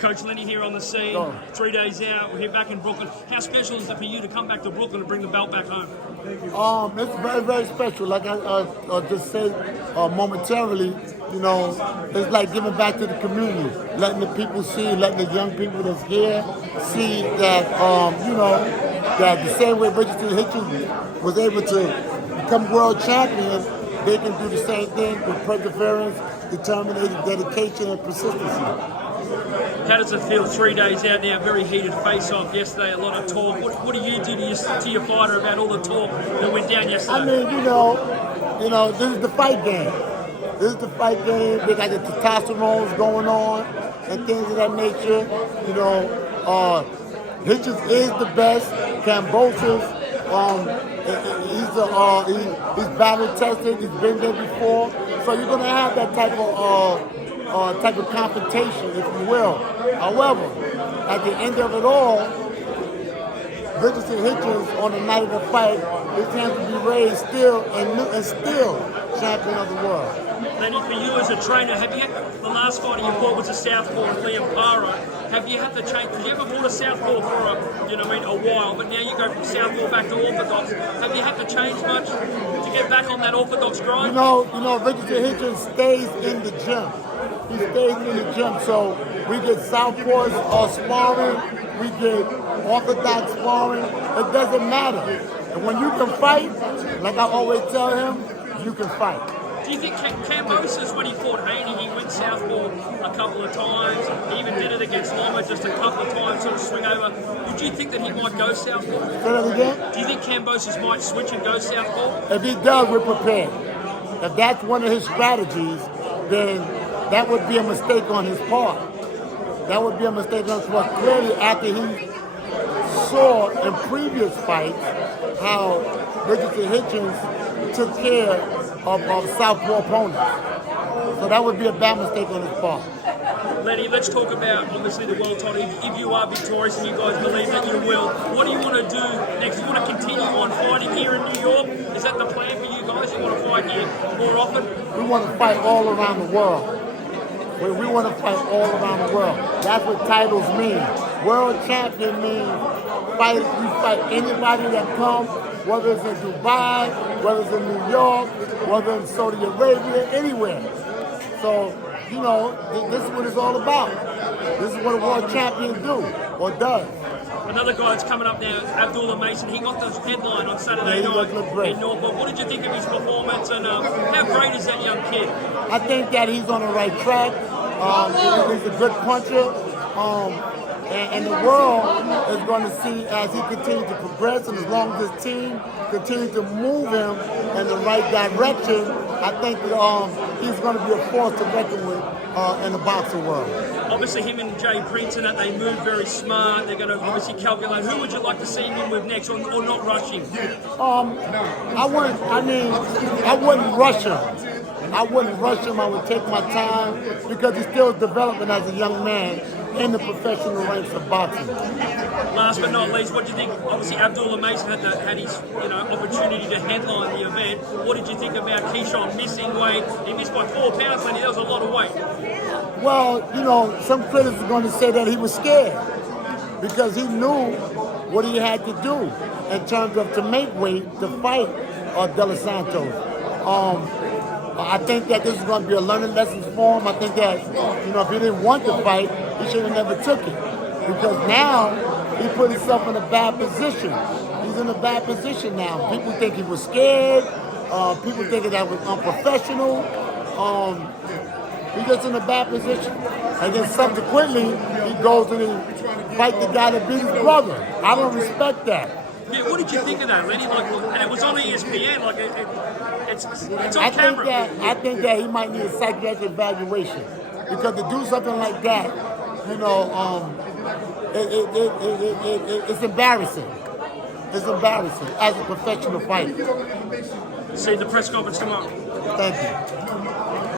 Coach Lenny here on the scene. Oh. 3 days out, we're here back in Brooklyn. How special is it for you to come back to Brooklyn and bring the belt back home? It's very, very special. Like I just said momentarily, you know, it's like giving back to the community, letting the people see, letting the young people that's here see that, you know, that the same way Hitchins was able to become world champion, they can do the same thing with perseverance, determination, dedication, and persistency. How does it feel 3 days out now? Very heated face-off yesterday, a lot of talk. What do you do to your fighter about all the talk that went down yesterday? I mean, you know, this is the fight game. This is the fight game. They got the testosterone going on and things of that nature. You know, Hitchins is the best. Kambosos, he's battle tested. He's been there before. So you're gonna have that type of confrontation, if you will. However, at the end of it all, Hitchins on the night of the fight, his hands will be raised still and still champion of the world. Lenny, for you as a trainer, have you the last fighter you fought was a southpaw, Liam Paro. Have you had to change? Because you haven't fought a southpaw for a while, but now you go from southpaw back to orthodox. Have you had to change much to get back on that orthodox grind? You know, Hitchins stays in the gym. He stays in the gym, so we get southpaws sparring, we get orthodox sparring. It doesn't matter. And when you can fight, like I always tell him, you can fight. Do you think Kambosos, when he fought Haney, he went southpaw a couple of times? He even did it against Loma just a couple of times, sort of swing over. Would you think that he might go southpaw? Say that again? Do you think Kambosos might switch and go southpaw? If he does, we're prepared. If that's one of his strategies, then that would be a mistake on his part. That would be a mistake on his part. Clearly, after he saw in previous fights how Hitchins took care of southpaw opponents. So that would be a bad mistake on his part. Lenny, let's talk about, obviously, the world title. If you are victorious and you guys believe that you will, what do you want to do next? You want to continue on fighting here in New York? Is that the plan for you guys? You want to fight here more often? We want to fight all around the world. We want to fight all around the world. That's what titles mean. World champion means we fight anybody that comes, whether it's in Dubai, whether it's in New York, whether in Saudi Arabia, anywhere. So, you know, this is what it's all about. This is what a world champion do or does. Another guy that's coming up now, Abdullah Mason. He got the headline on Saturday night in Norfolk. What did you think of his performance, and how great is that young kid? I think that he's on the right track. He's a good puncher. And the world is going to see as he continues to progress, and as long as his team continues to move him in the right direction, I think that he's going to be a force to reckon with in the boxing world. Obviously, him and Jay Prince and that, they move very smart. They're going to obviously calculate. Who would you like to see him with next, or not rush him? I wouldn't rush him. I wouldn't rush him. I would take my time because he's still developing as a young man in the professional ranks of boxing. Last but not least, what do you think? Obviously, Abdullah Mason had his opportunity to headline the event. What did you think about Keyshawn missing weight? He missed by 4 pounds, Lenny. That was a lot of weight. Well, you know, some critics are going to say that he was scared because he knew what he had to do in terms of to make weight to fight De Los Santos. I think that this is going to be a learning lesson for him. I think that, if he didn't want to fight, he should have never took it. Because now, he put himself in a bad position. He's in a bad position now. People think he was scared. People think that was unprofessional. He's just in a bad position. And then subsequently, he goes and he fights the guy that beat his brother. I don't respect that. Yeah, what did you think of that, Lenny? And it was on ESPN. It's on camera. I think that he might need a psychiatric evaluation because to do something like that, it's embarrassing. It's embarrassing as a professional fighter. See the press conference tomorrow. Thank you.